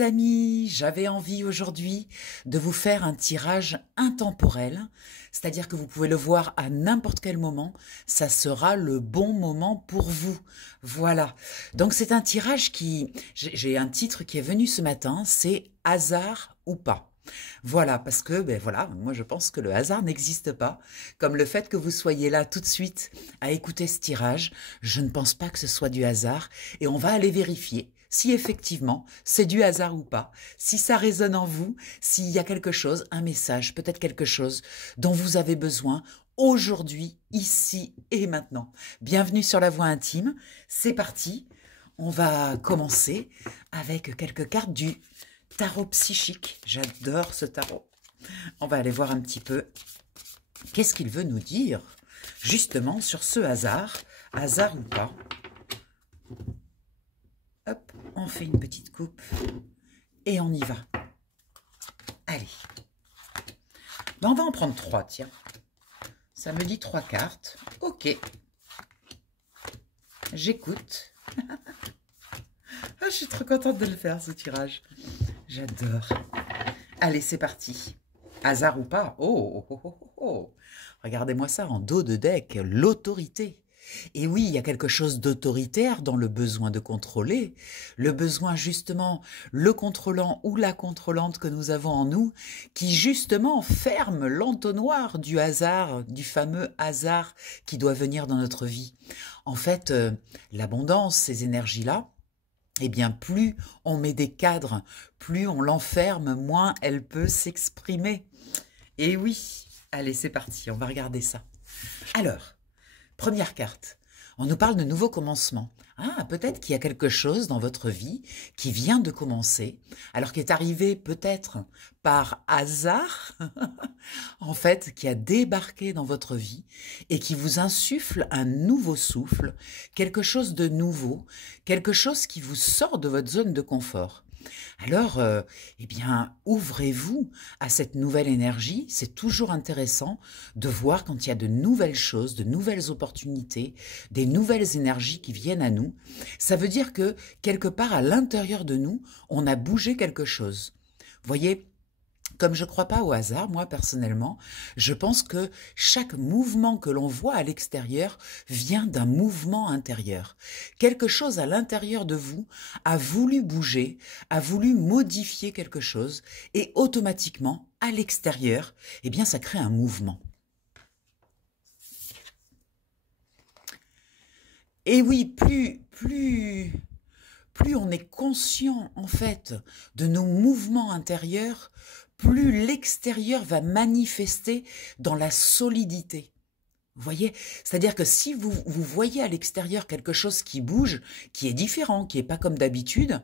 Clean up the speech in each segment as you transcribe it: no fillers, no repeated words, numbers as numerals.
les amis, j'avais envie aujourd'hui de vous faire un tirage intemporel, c'est-à-dire que vous pouvez le voir à n'importe quel moment, ça sera le bon moment pour vous. Voilà, donc c'est un tirage j'ai un titre qui est venu ce matin, c'est hasard ou pas. Voilà, parce que, voilà, moi je pense que le hasard n'existe pas, comme le fait que vous soyez là tout de suite à écouter ce tirage, je ne pense pas que ce soit du hasard, et on va aller vérifier si effectivement c'est du hasard ou pas, si ça résonne en vous, s'il y a quelque chose, un message, peut-être quelque chose dont vous avez besoin aujourd'hui, ici et maintenant. Bienvenue sur La Voix Intime, c'est parti, on va commencer avec quelques cartes du tarot psychique, j'adore ce tarot. On va aller voir un petit peu qu'est-ce qu'il veut nous dire justement sur ce hasard, hasard ou pas. Hop, on fait une petite coupe et on y va. Allez. On va en prendre 3, tiens. Ça me dit 3 cartes. Ok. J'écoute. Ah, je suis trop contente de le faire, ce tirage. J'adore. Allez, c'est parti. Hasard ou pas? Oh, oh, oh, oh, oh. Regardez-moi ça en dos de deck, l'autorité. Et oui, il y a quelque chose d'autoritaire dans le besoin de contrôler, le besoin justement, le contrôlant ou la contrôlante que nous avons en nous, qui justement ferme l'entonnoir du hasard, du fameux hasard qui doit venir dans notre vie. En fait, l'abondance, ces énergies-là, eh bien, plus on met des cadres, plus on l'enferme, moins elle peut s'exprimer. Et oui, allez, c'est parti, on va regarder ça. Alors, première carte, on nous parle de nouveaux commencements. Ah, peut-être qu'il y a quelque chose dans votre vie qui vient de commencer, alors qui est arrivé peut-être par hasard, en fait, qui a débarqué dans votre vie et qui vous insuffle un nouveau souffle, quelque chose de nouveau, quelque chose qui vous sort de votre zone de confort. Alors, eh bien, ouvrez-vous à cette nouvelle énergie. C'est toujours intéressant de voir quand il y a de nouvelles choses, de nouvelles opportunités, des nouvelles énergies qui viennent à nous. Ça veut dire que, quelque part à l'intérieur de nous, on a bougé quelque chose. Vous voyez, comme je ne crois pas au hasard, moi personnellement, je pense que chaque mouvement que l'on voit à l'extérieur vient d'un mouvement intérieur. Quelque chose à l'intérieur de vous a voulu bouger, a voulu modifier quelque chose et automatiquement, à l'extérieur, eh bien ça crée un mouvement. Et oui, plus on est conscient en fait de nos mouvements intérieurs, plus l'extérieur va manifester dans la solidité. Vous voyez? C'est-à-dire que si vous voyez à l'extérieur quelque chose qui bouge, qui est différent, qui n'est pas comme d'habitude,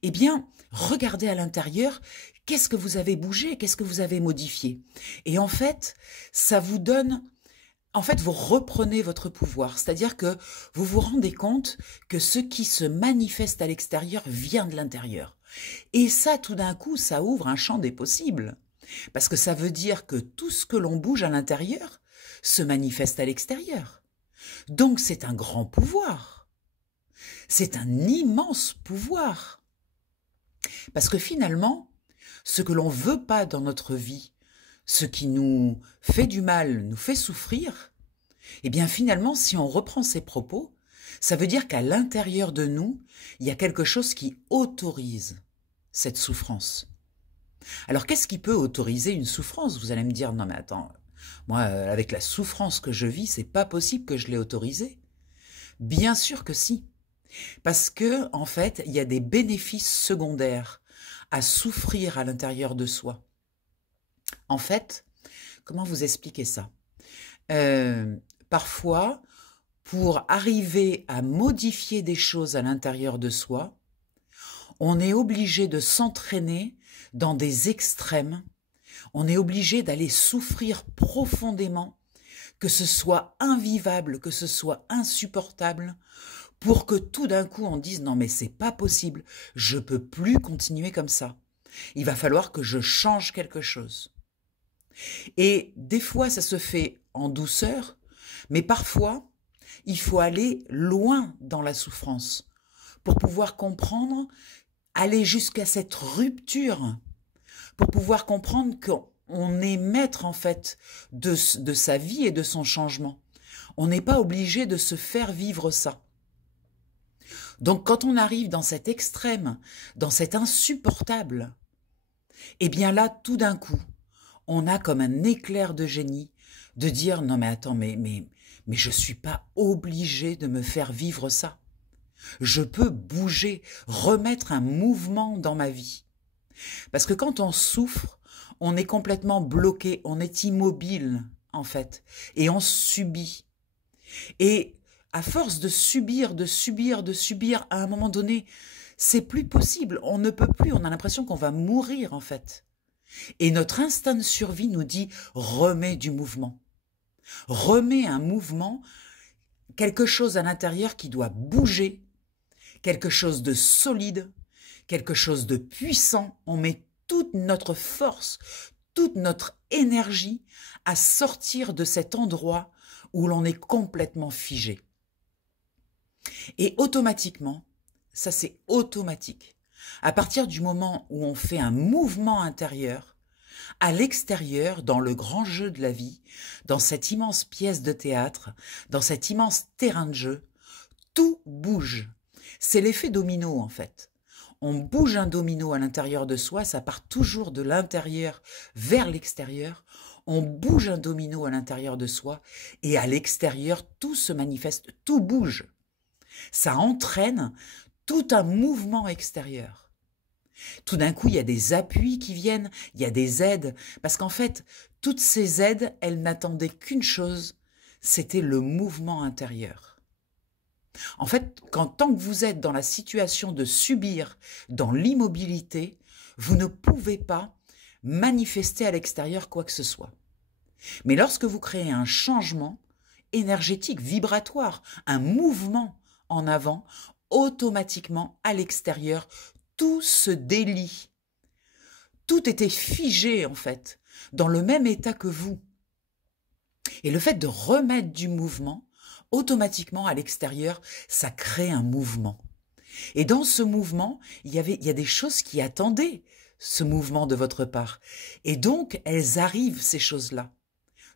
eh bien, regardez à l'intérieur, qu'est-ce que vous avez bougé, qu'est-ce que vous avez modifié? Et en fait, ça vous donne... En fait, vous reprenez votre pouvoir, c'est-à-dire que vous vous rendez compte que ce qui se manifeste à l'extérieur vient de l'intérieur. Et ça, tout d'un coup, ça ouvre un champ des possibles. Parce que ça veut dire que tout ce que l'on bouge à l'intérieur se manifeste à l'extérieur. Donc c'est un grand pouvoir. C'est un immense pouvoir. Parce que finalement, ce que l'on ne veut pas dans notre vie, ce qui nous fait du mal, nous fait souffrir, eh bien finalement, si on reprend ces propos, ça veut dire qu'à l'intérieur de nous, il y a quelque chose qui autorise cette souffrance. Alors qu'est-ce qui peut autoriser une souffrance? Vous allez me dire, non mais attends, moi avec la souffrance que je vis, c'est pas possible que je l'ai autorisée. Bien sûr que si, parce que en fait, il y a des bénéfices secondaires à souffrir à l'intérieur de soi. En fait, comment vous expliquer ça? Parfois, pour arriver à modifier des choses à l'intérieur de soi, on est obligé de s'entraîner dans des extrêmes, on est obligé d'aller souffrir profondément, que ce soit invivable, que ce soit insupportable, pour que tout d'un coup on dise « non mais c'est pas possible, je peux plus continuer comme ça, il va falloir que je change quelque chose ». Et des fois, ça se fait en douceur, mais parfois, il faut aller loin dans la souffrance pour pouvoir comprendre aller jusqu'à cette rupture pour pouvoir comprendre qu'on est maître en fait de sa vie et de son changement. On n'est pas obligé de se faire vivre ça. Donc quand on arrive dans cet extrême, dans cet insupportable, eh bien là, tout d'un coup, on a comme un éclair de génie de dire « Non mais attends, mais je ne suis pas obligé de me faire vivre ça. Je peux bouger, remettre un mouvement dans ma vie. » Parce que quand on souffre, on est complètement bloqué, on est immobile en fait, et on subit. Et à force de subir, à un moment donné, c'est plus possible, on ne peut plus, on a l'impression qu'on va mourir en fait. Et notre instinct de survie nous dit « remets du mouvement ». Remets un mouvement, quelque chose à l'intérieur qui doit bouger, quelque chose de solide, quelque chose de puissant. On met toute notre force, toute notre énergie à sortir de cet endroit où l'on est complètement figé. Et automatiquement, ça c'est automatique, à partir du moment où on fait un mouvement intérieur, à l'extérieur, dans le grand jeu de la vie, dans cette immense pièce de théâtre, dans cet immense terrain de jeu, tout bouge. C'est l'effet domino en fait. On bouge un domino à l'intérieur de soi, ça part toujours de l'intérieur vers l'extérieur. On bouge un domino à l'intérieur de soi et à l'extérieur, tout se manifeste, tout bouge. Ça entraîne tout un mouvement extérieur. Tout d'un coup, il y a des appuis qui viennent, il y a des aides, parce qu'en fait, toutes ces aides, elles n'attendaient qu'une chose, c'était le mouvement intérieur. En fait, tant que vous êtes dans la situation de subir, dans l'immobilité, vous ne pouvez pas manifester à l'extérieur quoi que ce soit. Mais lorsque vous créez un changement énergétique, vibratoire, un mouvement en avant, automatiquement, à l'extérieur, tout se délie. Tout était figé, en fait, dans le même état que vous. Et le fait de remettre du mouvement, automatiquement, à l'extérieur, ça crée un mouvement. Et dans ce mouvement, il y a des choses qui attendaient ce mouvement de votre part. Et donc, elles arrivent, ces choses-là.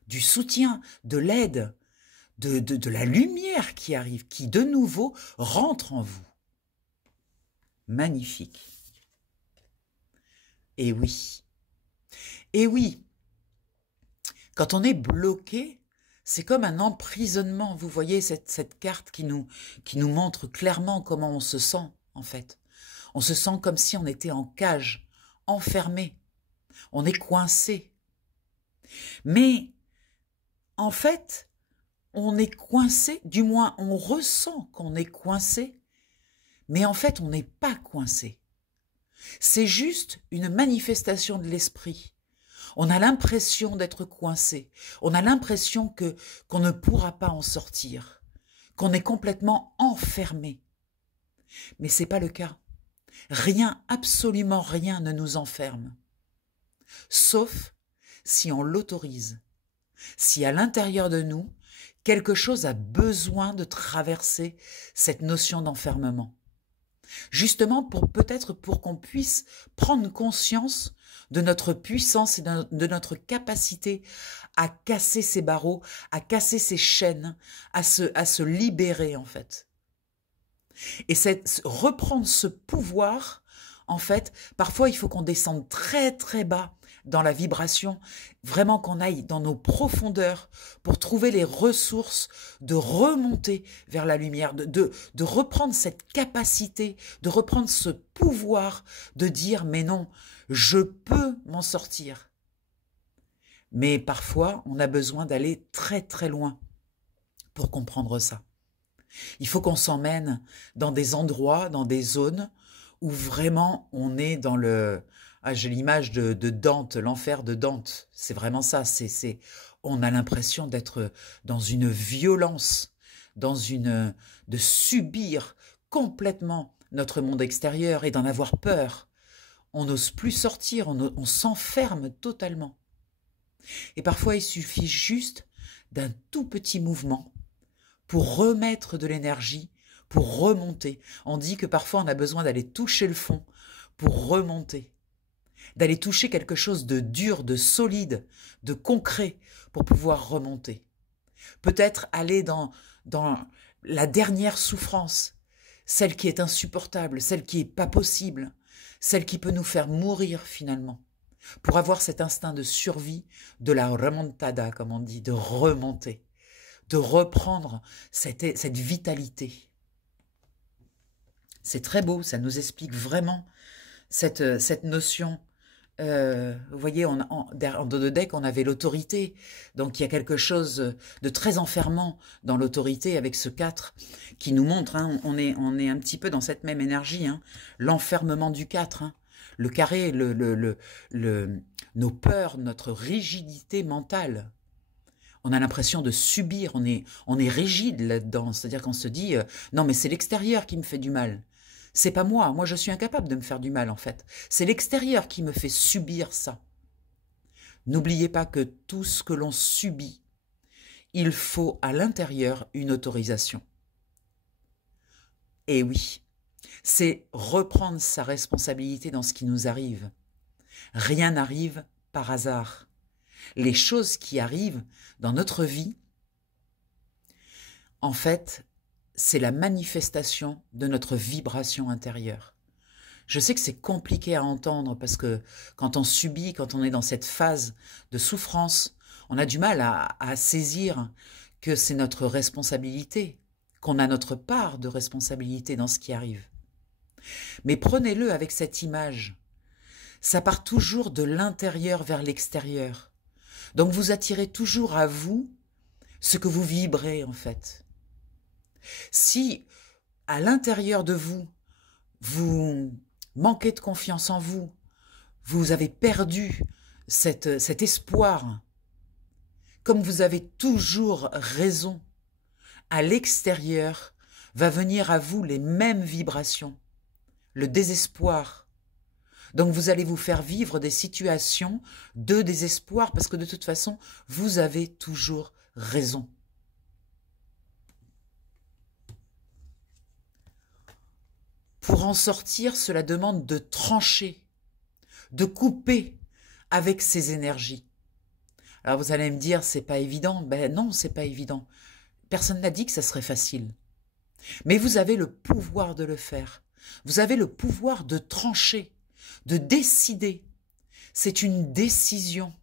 Du soutien, de l'aide, de la lumière qui arrive, qui de nouveau rentre en vous. Magnifique. Et oui. Et oui. Quand on est bloqué, c'est comme un emprisonnement. Vous voyez cette carte qui nous montre clairement comment on se sent, en fait. On se sent comme si on était en cage, enfermé. On est coincé. Mais, en fait, on est coincé, du moins on ressent qu'on est coincé, mais en fait on n'est pas coincé. C'est juste une manifestation de l'esprit. On a l'impression d'être coincé, on a l'impression qu'on ne pourra pas en sortir, qu'on est complètement enfermé. Mais ce n'est pas le cas. Rien, absolument rien ne nous enferme. Sauf si on l'autorise, si à l'intérieur de nous, quelque chose a besoin de traverser cette notion d'enfermement. Justement peut-être pour qu'on puisse prendre conscience de notre puissance et de notre capacité à casser ces barreaux, à casser ces chaînes, à se libérer en fait. Et reprendre ce pouvoir, en fait, parfois il faut qu'on descende très très bas dans la vibration, vraiment qu'on aille dans nos profondeurs pour trouver les ressources de remonter vers la lumière, de reprendre cette capacité, de reprendre ce pouvoir de dire « mais non, je peux m'en sortir ». Mais parfois, on a besoin d'aller très très loin pour comprendre ça. Il faut qu'on s'emmène dans des endroits, dans des zones où vraiment on est dans le... Ah, j'ai l'image de Dante, l'enfer de Dante. C'est vraiment ça. On a l'impression d'être dans une violence, de subir complètement notre monde extérieur et d'en avoir peur. On n'ose plus sortir, on s'enferme totalement. Et parfois, il suffit juste d'un tout petit mouvement pour remettre de l'énergie, pour remonter. On dit que parfois, on a besoin d'aller toucher le fond pour remonter, d'aller toucher quelque chose de dur, de solide, de concret pour pouvoir remonter. Peut-être aller dans la dernière souffrance, celle qui est insupportable, celle qui n'est pas possible, celle qui peut nous faire mourir finalement, pour avoir cet instinct de survie, de la remontada, comme on dit, de remonter, de reprendre cette vitalité. C'est très beau, ça nous explique vraiment cette notion. Vous voyez, en dos de deck, on avait l'autorité. Donc, il y a quelque chose de très enfermant dans l'autorité avec ce 4 qui nous montre, hein, on est un petit peu dans cette même énergie, hein, l'enfermement du 4, hein, le carré, nos peurs, notre rigidité mentale. On a l'impression de subir, on est rigide là-dedans. C'est-à-dire qu'on se dit, non mais c'est l'extérieur qui me fait du mal. C'est pas moi je suis incapable de me faire du mal en fait. C'est l'extérieur qui me fait subir ça. N'oubliez pas que tout ce que l'on subit, il faut à l'intérieur une autorisation. Et oui, c'est reprendre sa responsabilité dans ce qui nous arrive. Rien n'arrive par hasard. Les choses qui arrivent dans notre vie, en fait, c'est la manifestation de notre vibration intérieure. Je sais que c'est compliqué à entendre parce que quand on subit, quand on est dans cette phase de souffrance, on a du mal à saisir que c'est notre responsabilité, qu'on a notre part de responsabilité dans ce qui arrive. Mais prenez-le avec cette image. Ça part toujours de l'intérieur vers l'extérieur. Donc vous attirez toujours à vous ce que vous vibrez en fait. Si à l'intérieur de vous, vous manquez de confiance en vous, vous avez perdu cet espoir, comme vous avez toujours raison, à l'extérieur va venir à vous les mêmes vibrations, le désespoir. Donc vous allez vous faire vivre des situations de désespoir parce que de toute façon, vous avez toujours raison. Pour en sortir, cela demande de trancher, de couper avec ces énergies. Alors vous allez me dire, c'est pas évident. Ben non, c'est pas évident. Personne n'a dit que ça serait facile. Mais vous avez le pouvoir de le faire. Vous avez le pouvoir de trancher, de décider. C'est une décision.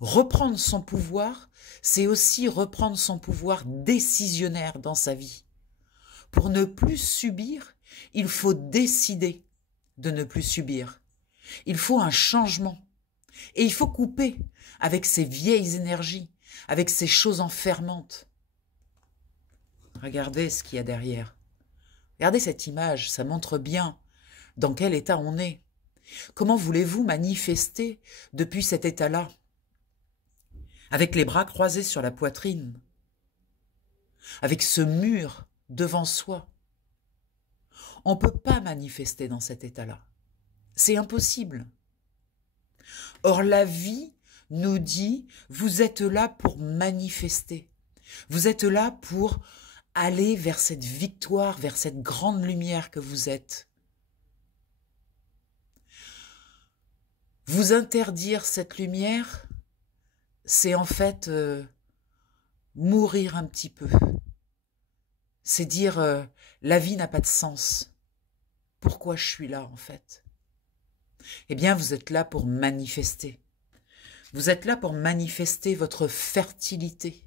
Reprendre son pouvoir, c'est aussi reprendre son pouvoir décisionnaire dans sa vie. Pour ne plus subir, il faut décider de ne plus subir. Il faut un changement. Et il faut couper avec ces vieilles énergies, avec ces choses enfermantes. Regardez ce qu'il y a derrière. Regardez cette image, ça montre bien dans quel état on est. Comment voulez-vous manifester depuis cet état-là? Avec les bras croisés sur la poitrine, avec ce mur devant soi. On ne peut pas manifester dans cet état-là. C'est impossible. Or, la vie nous dit, vous êtes là pour manifester. Vous êtes là pour aller vers cette victoire, vers cette grande lumière que vous êtes. Vous interdire cette lumière, c'est en fait mourir un petit peu. C'est dire, la vie n'a pas de sens. Pourquoi je suis là, en fait? Eh bien, vous êtes là pour manifester. Vous êtes là pour manifester votre fertilité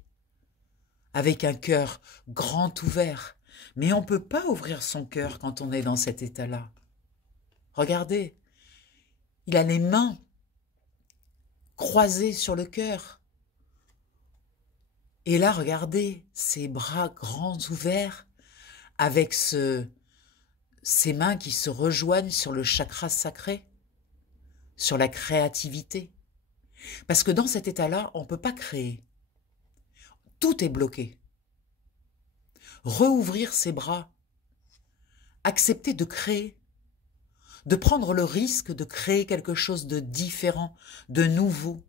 avec un cœur grand ouvert. Mais on ne peut pas ouvrir son cœur quand on est dans cet état-là. Regardez, il a les mains croisées sur le cœur. Et là, regardez, ses bras grands ouverts avec ses mains qui se rejoignent sur le chakra sacré, sur la créativité. Parce que dans cet état-là, on ne peut pas créer. Tout est bloqué. Rouvrir ses bras, accepter de créer, de prendre le risque de créer quelque chose de différent, de nouveau.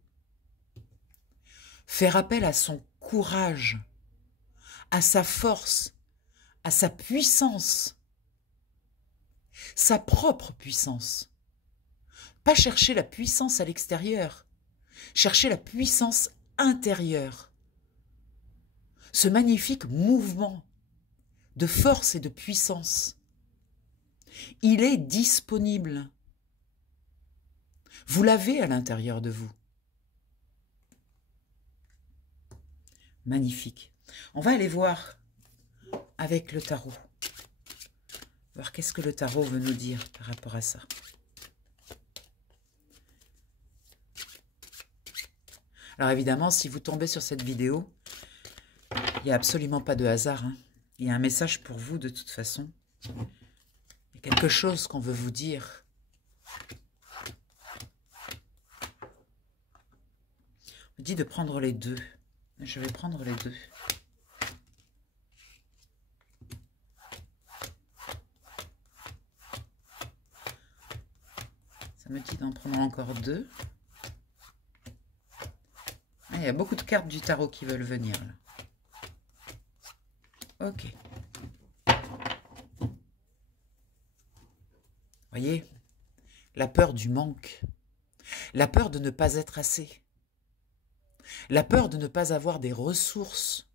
Faire appel à son courage, à sa force, à sa puissance. sa propre puissance. Pas chercher la puissance à l'extérieur, chercher la puissance intérieure. Ce magnifique mouvement de force et de puissance, il est disponible. Vous l'avez à l'intérieur de vous. Magnifique. On va aller voir avec le tarot. Voir qu'est-ce que le tarot veut nous dire par rapport à ça. Alors évidemment, si vous tombez sur cette vidéo, il n'y a absolument pas de hasard, hein. Il y a un message pour vous de toute façon. Il y a quelque chose qu'on veut vous dire. On me dit de prendre les deux. Je vais prendre les deux. Ça me dit d'en prendre encore deux. Ah, il y a beaucoup de cartes du tarot qui veulent venir là. Ok. Voyez, la peur du manque, la peur de ne pas être assez, la peur de ne pas avoir des ressources,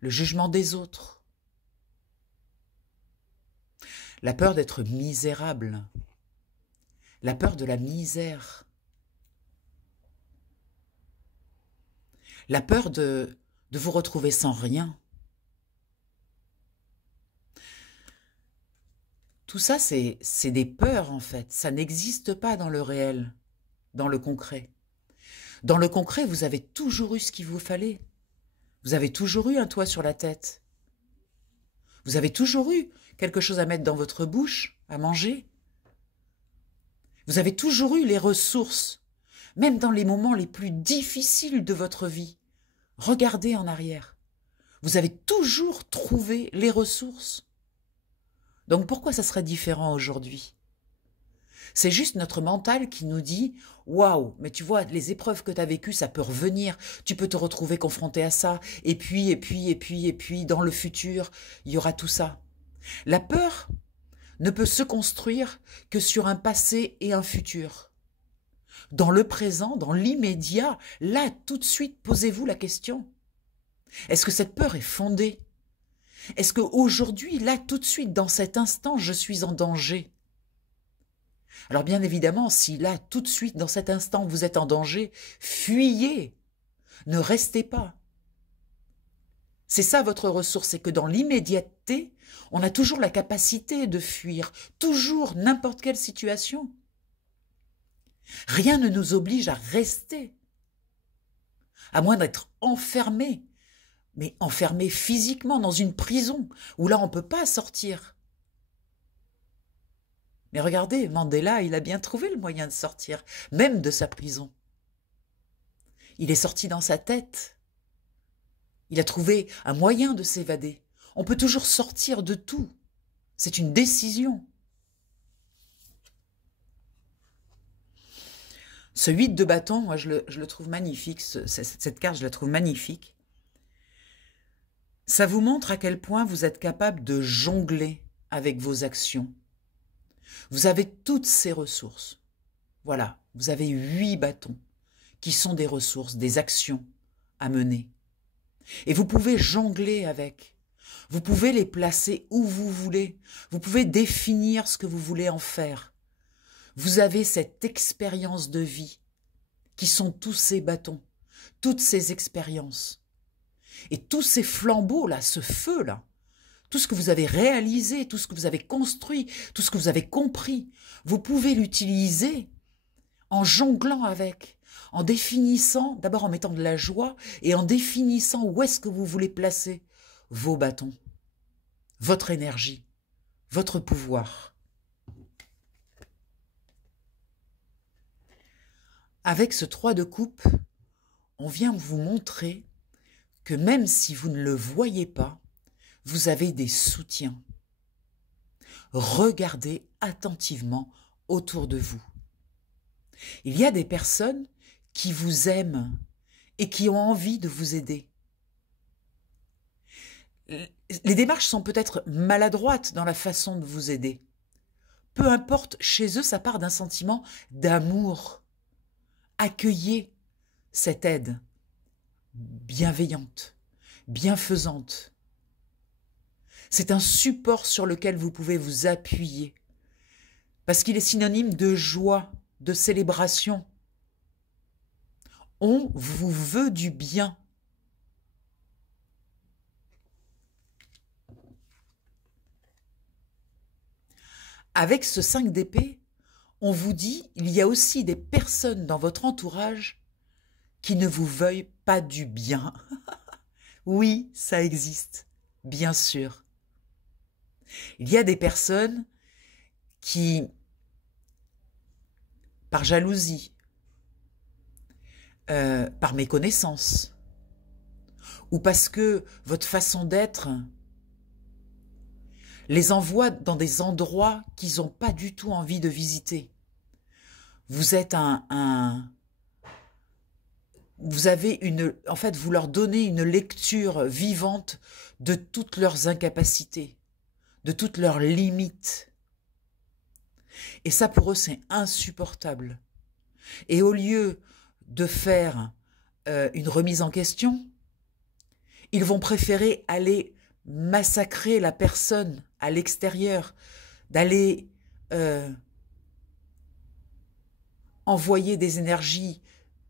le jugement des autres, la peur d'être misérable, la peur de la misère, la peur de vous retrouver sans rien. Tout ça, c'est des peurs, en fait. Ça n'existe pas dans le réel, dans le concret. Dans le concret, vous avez toujours eu ce qu'il vous fallait. Vous avez toujours eu un toit sur la tête. Vous avez toujours eu quelque chose à mettre dans votre bouche, à manger. Vous avez toujours eu les ressources, même dans les moments les plus difficiles de votre vie. Regardez en arrière. Vous avez toujours trouvé les ressources. Donc pourquoi ça serait différent aujourd'hui? C'est juste notre mental qui nous dit « Waouh, mais tu vois, les épreuves que tu as vécues, ça peut revenir. Tu peux te retrouver confronté à ça. Et puis, dans le futur, il y aura tout ça. » La peur ne peut se construire que sur un passé et un futur. Dans le présent, dans l'immédiat, là, tout de suite, posez-vous la question. Est-ce que cette peur est fondée? Est-ce qu'aujourd'hui, là, tout de suite, dans cet instant, je suis en danger? Alors bien évidemment, si là, tout de suite, dans cet instant, vous êtes en danger, fuyez, ne restez pas. C'est ça votre ressource, c'est que dans l'immédiateté, on a toujours la capacité de fuir, toujours n'importe quelle situation. Rien ne nous oblige à rester, à moins d'être enfermé, mais enfermé physiquement dans une prison, où là on ne peut pas sortir. Mais regardez, Mandela, il a bien trouvé le moyen de sortir, même de sa prison. Il est sorti dans sa tête. Il a trouvé un moyen de s'évader. On peut toujours sortir de tout. C'est une décision. Ce 8 de bâton, moi je le trouve magnifique, cette carte je la trouve magnifique. Ça vous montre à quel point vous êtes capable de jongler avec vos actions. Vous avez toutes ces ressources. Voilà, vous avez 8 bâtons qui sont des ressources, des actions à mener. Et vous pouvez jongler avec. Vous pouvez les placer où vous voulez. Vous pouvez définir ce que vous voulez en faire. Vous avez cette expérience de vie qui sont tous ces bâtons, toutes ces expériences. Et tous ces flambeaux-là, ce feu-là, tout ce que vous avez réalisé, tout ce que vous avez construit, tout ce que vous avez compris, vous pouvez l'utiliser en jonglant avec, en définissant, d'abord en mettant de la joie et en définissant où est-ce que vous voulez placer vos bâtons, votre énergie, votre pouvoir. Avec ce 3 de coupe, on vient vous montrer que même si vous ne le voyez pas, vous avez des soutiens. Regardez attentivement autour de vous. Il y a des personnes qui vous aiment et qui ont envie de vous aider. Les démarches sont peut-être maladroites dans la façon de vous aider. Peu importe, chez eux, ça part d'un sentiment d'amour. Accueillez cette aide bienveillante, bienfaisante. C'est un support sur lequel vous pouvez vous appuyer, parce qu'il est synonyme de joie, de célébration. On vous veut du bien. Avec ce 5 d'épée, on vous dit, il y a aussi des personnes dans votre entourage qui ne vous veuillent pas du bien. Oui, ça existe, bien sûr. Il y a des personnes qui, par jalousie, par méconnaissance, ou parce que votre façon d'être les envoie dans des endroits qu'ils n'ont pas du tout envie de visiter. Vous êtes vous avez en fait, vous leur donnez une lecture vivante de toutes leurs incapacités, de toutes leurs limites. Et ça, pour eux, c'est insupportable. Et au lieu de faire une remise en question, ils vont préférer aller massacrer la personne à l'extérieur, d'aller envoyer des énergies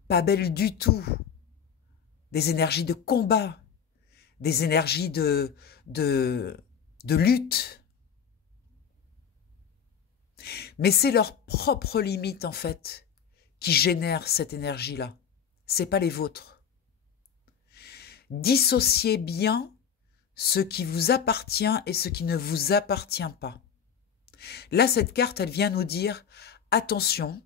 pas belles du tout, des énergies de combat, des énergies de lutte. Mais c'est leur propre limite, en fait, qui génère cette énergie-là. C'est pas les vôtres. Dissociez bien ce qui vous appartient et ce qui ne vous appartient pas. Là, cette carte, elle vient nous dire, attention,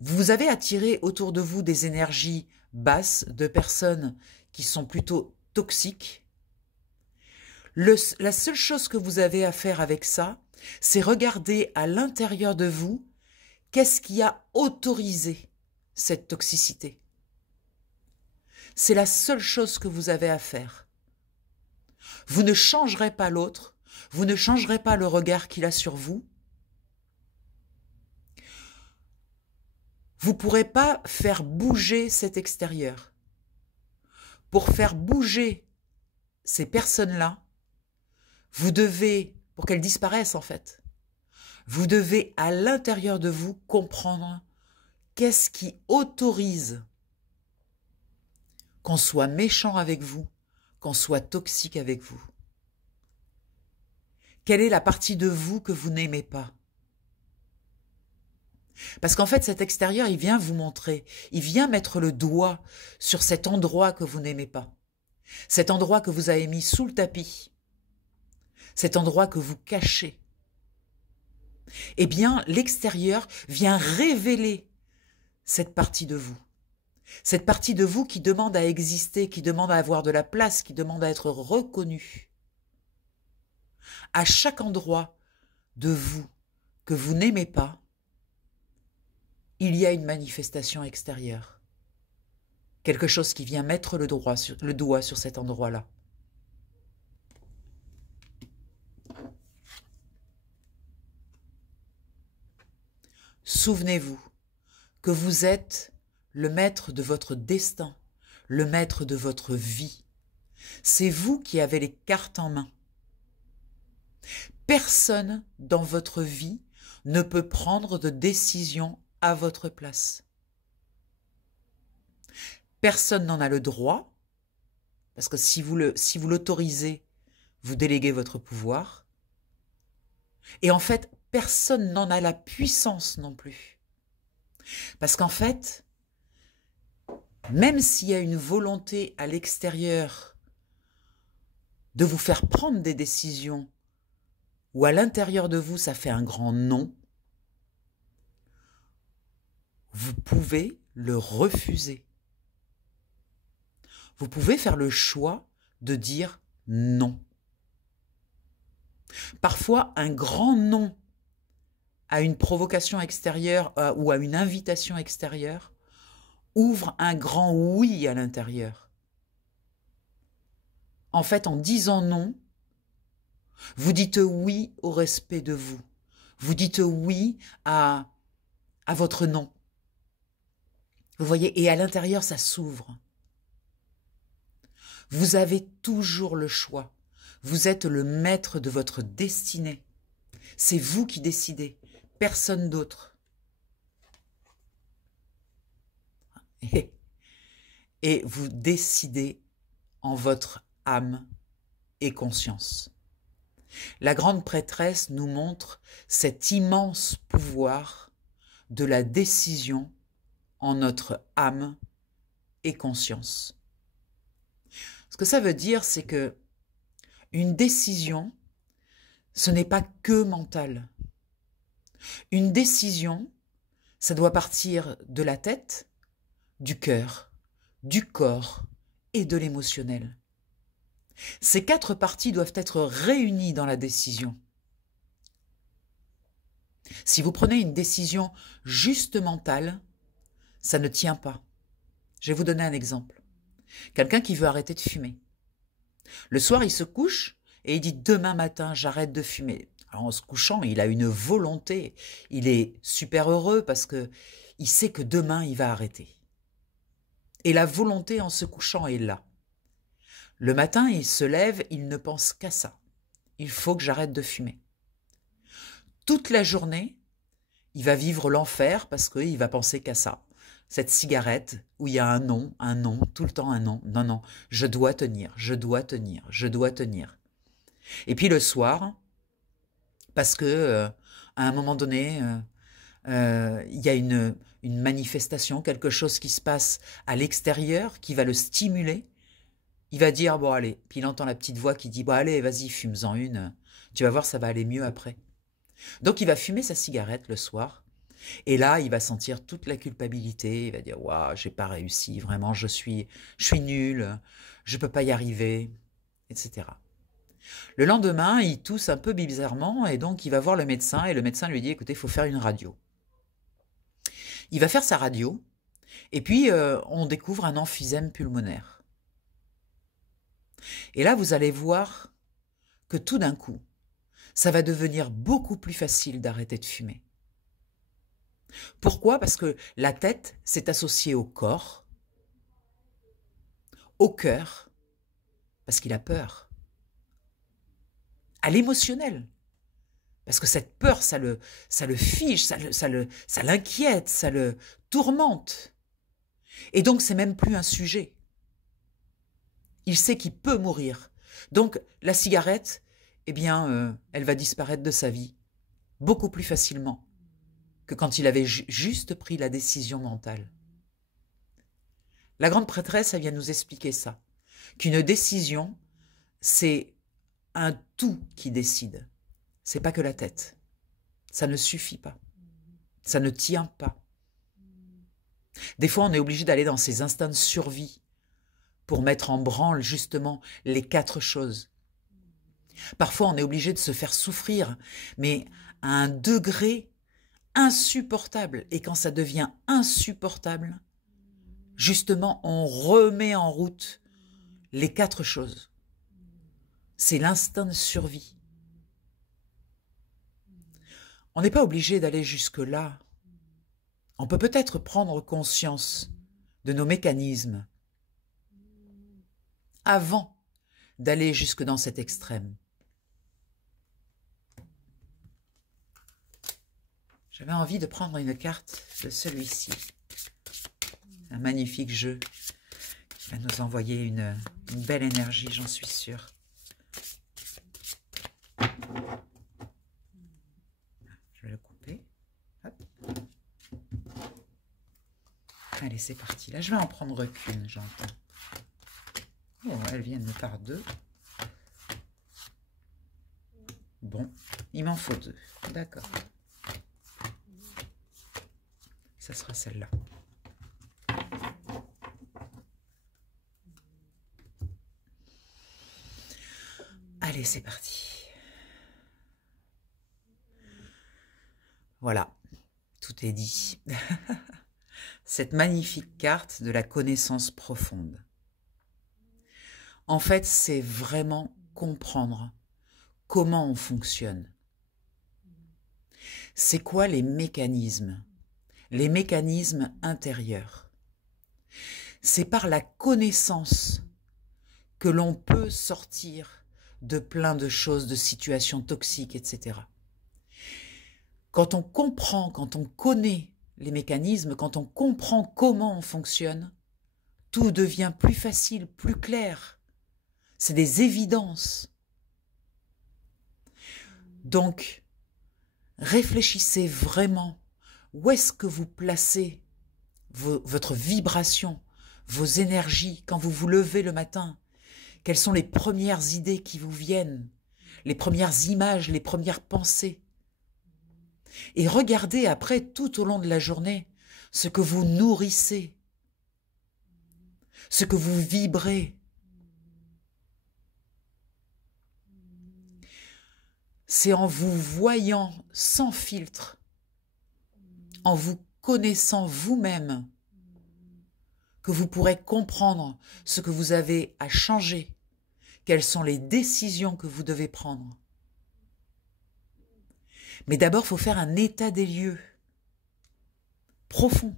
vous avez attiré autour de vous des énergies basses, de personnes qui sont plutôt toxiques. La seule chose que vous avez à faire avec ça, c'est regarder à l'intérieur de vous qu'est-ce qui a autorisé cette toxicité. C'est la seule chose que vous avez à faire. Vous ne changerez pas l'autre, vous ne changerez pas le regard qu'il a sur vous. Vous ne pourrez pas faire bouger cet extérieur. Pour faire bouger ces personnes-là, vous devez, pour qu'elles disparaissent en fait, vous devez à l'intérieur de vous comprendre qu'est-ce qui autorise qu'on soit méchant avec vous, qu'on soit toxique avec vous. Quelle est la partie de vous que vous n'aimez pas? Parce qu'en fait, cet extérieur, il vient vous montrer, il vient mettre le doigt sur cet endroit que vous n'aimez pas, cet endroit que vous avez mis sous le tapis, cet endroit que vous cachez. Eh bien, l'extérieur vient révéler cette partie de vous. Cette partie de vous qui demande à exister, qui demande à avoir de la place, qui demande à être reconnue. À chaque endroit de vous que vous n'aimez pas, il y a une manifestation extérieure. Quelque chose qui vient mettre le doigt sur cet endroit-là. Souvenez-vous que vous êtes le maître de votre destin, le maître de votre vie. C'est vous qui avez les cartes en main. Personne dans votre vie ne peut prendre de décision à votre place. Personne n'en a le droit, parce que si vous l'autorisez, vous déléguez votre pouvoir. Et en fait, personne n'en a la puissance non plus. Parce qu'en fait, même s'il y a une volonté à l'extérieur de vous faire prendre des décisions, ou à l'intérieur de vous, ça fait un grand non, vous pouvez le refuser. Vous pouvez faire le choix de dire non. Parfois, un grand non à une provocation extérieure ou à une invitation extérieure ouvre un grand oui à l'intérieur. en fait, en disant non, vous dites oui au respect de vous. Vous dites oui à votre non. Vous voyez, et à l'intérieur, ça s'ouvre. Vous avez toujours le choix. Vous êtes le maître de votre destinée. C'est vous qui décidez, personne d'autre. Et vous décidez en votre âme et conscience. La grande prêtresse nous montre cet immense pouvoir de la décision en notre âme et conscience. Ce que ça veut dire, c'est que une décision, ce n'est pas que mental. Une décision, ça doit partir de la tête, du cœur, du corps et de l'émotionnel. Ces 4 parties doivent être réunies dans la décision. Si vous prenez une décision juste mentale, ça ne tient pas. Je vais vous donner un exemple. Quelqu'un qui veut arrêter de fumer. Le soir, il se couche et il dit « Demain matin, j'arrête de fumer ». Alors, en se couchant, il a une volonté. Il est super heureux parce que il sait que demain, il va arrêter. Et la volonté en se couchant est là. Le matin, il se lève, il ne pense qu'à ça. Il faut que j'arrête de fumer. Toute la journée, il va vivre l'enfer parce qu'il va penser qu'à ça. Cette cigarette où il y a un non, tout le temps un non. Non, non, je dois tenir, je dois tenir, je dois tenir. Et puis le soir, parce que à un moment donné, il y a une manifestation, quelque chose qui se passe à l'extérieur qui va le stimuler. Il va dire, bon allez, puis il entend la petite voix qui dit, bon allez, vas-y, fume-en une, tu vas voir, ça va aller mieux après. Donc il va fumer sa cigarette le soir, et là, il va sentir toute la culpabilité, il va dire, waouh, j'ai pas réussi, vraiment, je suis nul, je peux pas y arriver, etc. Le lendemain, il tousse un peu bizarrement, et donc il va voir le médecin, et le médecin lui dit, écoutez, il faut faire une radio. Il va faire sa radio, et puis on découvre un emphysème pulmonaire. Et là, vous allez voir que tout d'un coup, ça va devenir beaucoup plus facile d'arrêter de fumer. Pourquoi? Parce que la tête s'est associée au corps, au cœur, parce qu'il a peur, à l'émotionnel, parce que cette peur, ça le fige, ça l'inquiète, ça le tourmente. Et donc, c'est même plus un sujet. Il sait qu'il peut mourir. Donc, la cigarette, eh bien, elle va disparaître de sa vie beaucoup plus facilement que quand il avait juste pris la décision mentale. La grande prêtresse, elle vient nous expliquer ça, qu'une décision, c'est un tout qui décide. C'est pas que la tête. Ça ne suffit pas. Ça ne tient pas. Des fois, on est obligé d'aller dans ces instincts de survie pour mettre en branle justement les 4 choses. Parfois, on est obligé de se faire souffrir, mais à un degré insupportable. Et quand ça devient insupportable, justement, on remet en route les 4 choses. C'est l'instinct de survie. On n'est pas obligé d'aller jusque-là. On peut peut-être prendre conscience de nos mécanismes avant d'aller jusque dans cet extrême. J'avais envie de prendre une carte de celui-ci. Un magnifique jeu qui va nous envoyer une belle énergie, j'en suis sûre. Je vais le couper. Hop. Allez, c'est parti. Là, je vais en prendre qu'une, j'entends. Oh, elles viennent par 2. Bon, il m'en faut 2. D'accord. Ça sera celle-là. Allez, c'est parti. Voilà, tout est dit. Cette magnifique carte de la connaissance profonde. En fait, c'est vraiment comprendre comment on fonctionne. C'est quoi les mécanismes? Les mécanismes intérieurs. C'est par la connaissance que l'on peut sortir de plein de choses, de situations toxiques, etc. Quand on comprend, quand on connaît les mécanismes, quand on comprend comment on fonctionne, tout devient plus facile, plus clair. C'est des évidences. Donc, réfléchissez vraiment où est-ce que vous placez votre vibration, vos énergies quand vous vous levez le matin. Quelles sont les premières idées qui vous viennent, les premières images, les premières pensées. Et regardez après, tout au long de la journée, ce que vous nourrissez, ce que vous vibrez. C'est en vous voyant sans filtre, en vous connaissant vous-même, que vous pourrez comprendre ce que vous avez à changer, quelles sont les décisions que vous devez prendre. Mais d'abord, il faut faire un état des lieux profond.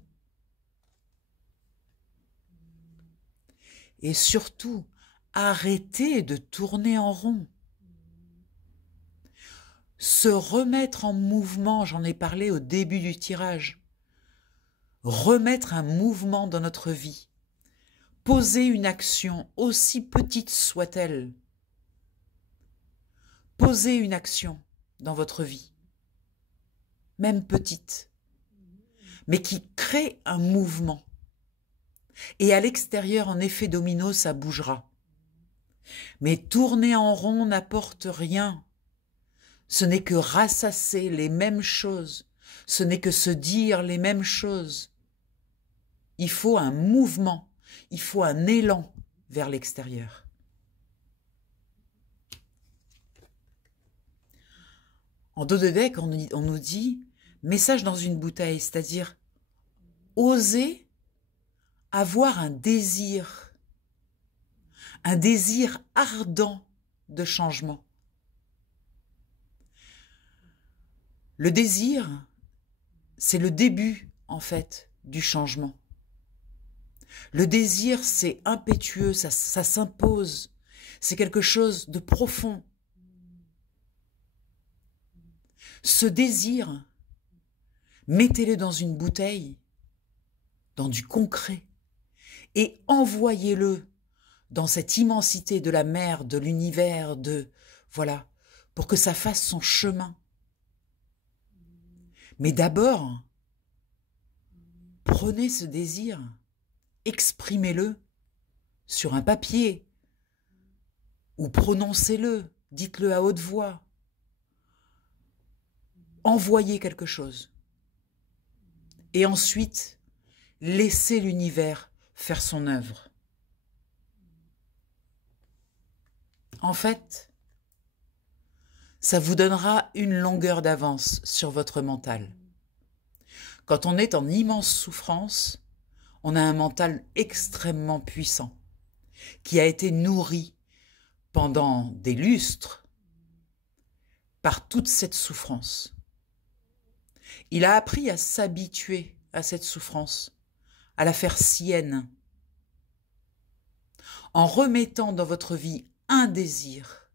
Et surtout, arrêtez de tourner en rond. Se remettre en mouvement, j'en ai parlé au début du tirage. Remettre un mouvement dans notre vie. Poser une action, aussi petite soit-elle. Posez une action dans votre vie, même petite, mais qui crée un mouvement. Et à l'extérieur, en effet domino, ça bougera. Mais tourner en rond n'apporte rien. Ce n'est que rassasser les mêmes choses. Ce n'est que se dire les mêmes choses. Il faut un mouvement, il faut un élan vers l'extérieur. En dos de deck, on nous dit message dans une bouteille, c'est-à-dire oser avoir un désir ardent de changement. Le désir, c'est le début, en fait, du changement. Le désir, c'est impétueux, ça s'impose, c'est quelque chose de profond. Ce désir, mettez-le dans une bouteille, dans du concret, et envoyez-le dans cette immensité de la mer, de l'univers, voilà, pour que ça fasse son chemin. Mais d'abord, prenez ce désir, exprimez-le sur un papier, ou prononcez-le, dites-le à haute voix. Envoyez quelque chose. Et ensuite, laissez l'univers faire son œuvre. En fait, ça vous donnera une longueur d'avance sur votre mental. Quand on est en immense souffrance, on a un mental extrêmement puissant, qui a été nourri pendant des lustres par toute cette souffrance. Il a appris à s'habituer à cette souffrance, à la faire sienne, en remettant dans votre vie un désir,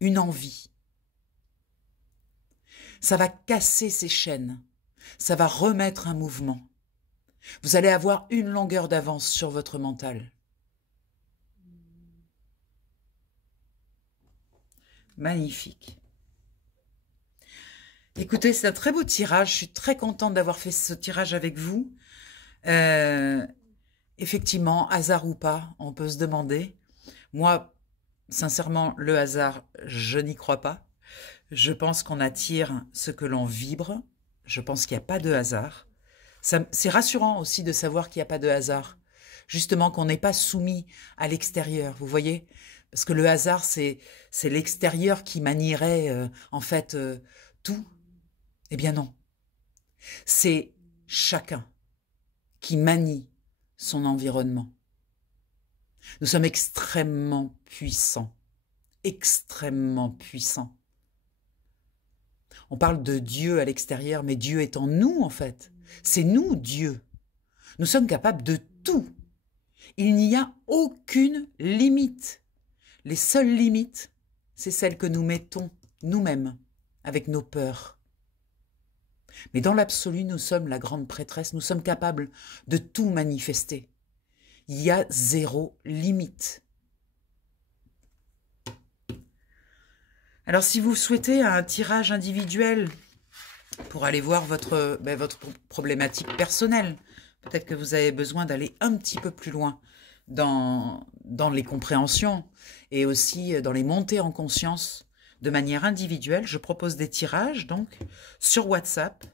une envie. Ça va casser ces chaînes, ça va remettre un mouvement. Vous allez avoir une longueur d'avance sur votre mental. Magnifique. Écoutez, c'est un très beau tirage. Je suis très contente d'avoir fait ce tirage avec vous. Effectivement, hasard ou pas, on peut se demander. Moi, sincèrement, le hasard, je n'y crois pas. Je pense qu'on attire ce que l'on vibre. Je pense qu'il n'y a pas de hasard. C'est rassurant aussi de savoir qu'il n'y a pas de hasard. Justement, qu'on n'est pas soumis à l'extérieur, vous voyez? Parce que le hasard, c'est l'extérieur qui manierait, en fait, tout. Eh bien non. C'est chacun qui manie son environnement. Nous sommes extrêmement puissants. Extrêmement puissants. On parle de Dieu à l'extérieur, mais Dieu est en nous, en fait. C'est nous, Dieu. Nous sommes capables de tout. Il n'y a aucune limite. Les seules limites, c'est celles que nous mettons nous-mêmes, avec nos peurs. Mais dans l'absolu, nous sommes la grande prêtresse, nous sommes capables de tout manifester. Il y a zéro limite. Alors, si vous souhaitez un tirage individuel pour aller voir votre problématique personnelle, peut-être que vous avez besoin d'aller un petit peu plus loin dans les compréhensions et aussi dans les montées en conscience de manière individuelle, je propose des tirages donc sur WhatsApp,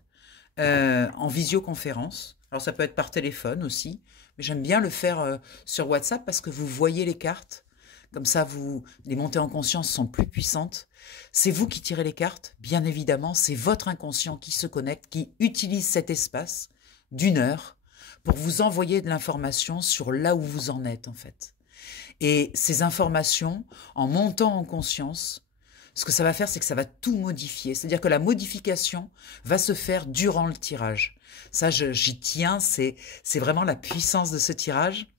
en visioconférence. Alors ça peut être par téléphone aussi, mais j'aime bien le faire sur WhatsApp parce que vous voyez les cartes. Comme ça, les montées en conscience sont plus puissantes. C'est vous qui tirez les cartes, bien évidemment. C'est votre inconscient qui se connecte, qui utilise cet espace d'une heure pour vous envoyer de l'information sur là où vous en êtes, en fait. Et ces informations, en montant en conscience, ce que ça va faire, c'est que ça va tout modifier. C'est-à-dire que la modification va se faire durant le tirage. Ça, j'y tiens, c'est vraiment la puissance de ce tirage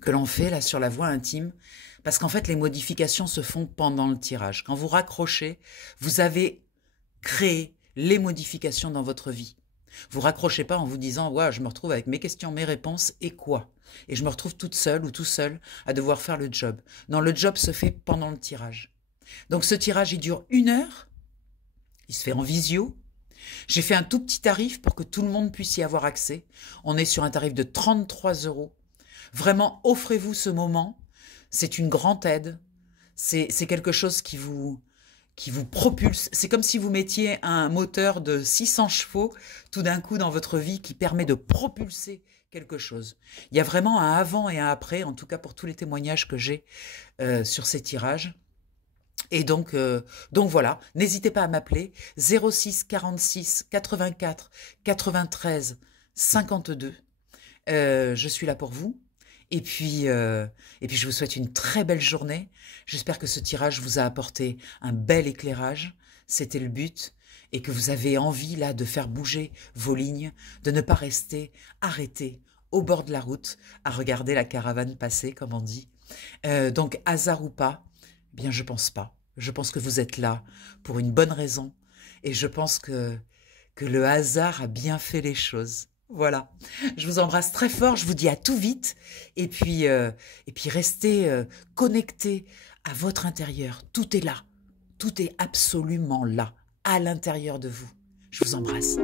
que l'on fait là sur la voix intime, parce qu'en fait les modifications se font pendant le tirage. Quand vous raccrochez, vous avez créé les modifications dans votre vie. Vous raccrochez pas en vous disant « ouais, je me retrouve avec mes questions, mes réponses et quoi ?» Et je me retrouve toute seule ou tout seul à devoir faire le job. Non, le job se fait pendant le tirage. Donc ce tirage, il dure 1 heure, il se fait en visio. J'ai fait un tout petit tarif pour que tout le monde puisse y avoir accès. On est sur un tarif de 33 €. Vraiment, offrez-vous ce moment. C'est une grande aide. C'est quelque chose qui vous propulse. C'est comme si vous mettiez un moteur de 600 chevaux tout d'un coup dans votre vie qui permet de propulser quelque chose. Il y a vraiment un avant et un après, en tout cas pour tous les témoignages que j'ai sur ces tirages. Et donc voilà, n'hésitez pas à m'appeler 06 46 84 93 52. Je suis là pour vous. Et puis je vous souhaite une très belle journée. J'espère que ce tirage vous a apporté un bel éclairage. C'était le but. Et que vous avez envie là de faire bouger vos lignes, de ne pas rester arrêté au bord de la route à regarder la caravane passer, comme on dit. Donc hasard ou pas, eh bien je pense pas. Je pense que vous êtes là pour une bonne raison. Et je pense que le hasard a bien fait les choses. Voilà, je vous embrasse très fort, je vous dis à tout vite et puis restez connectés à votre intérieur. Tout est là, tout est absolument là, à l'intérieur de vous. Je vous embrasse.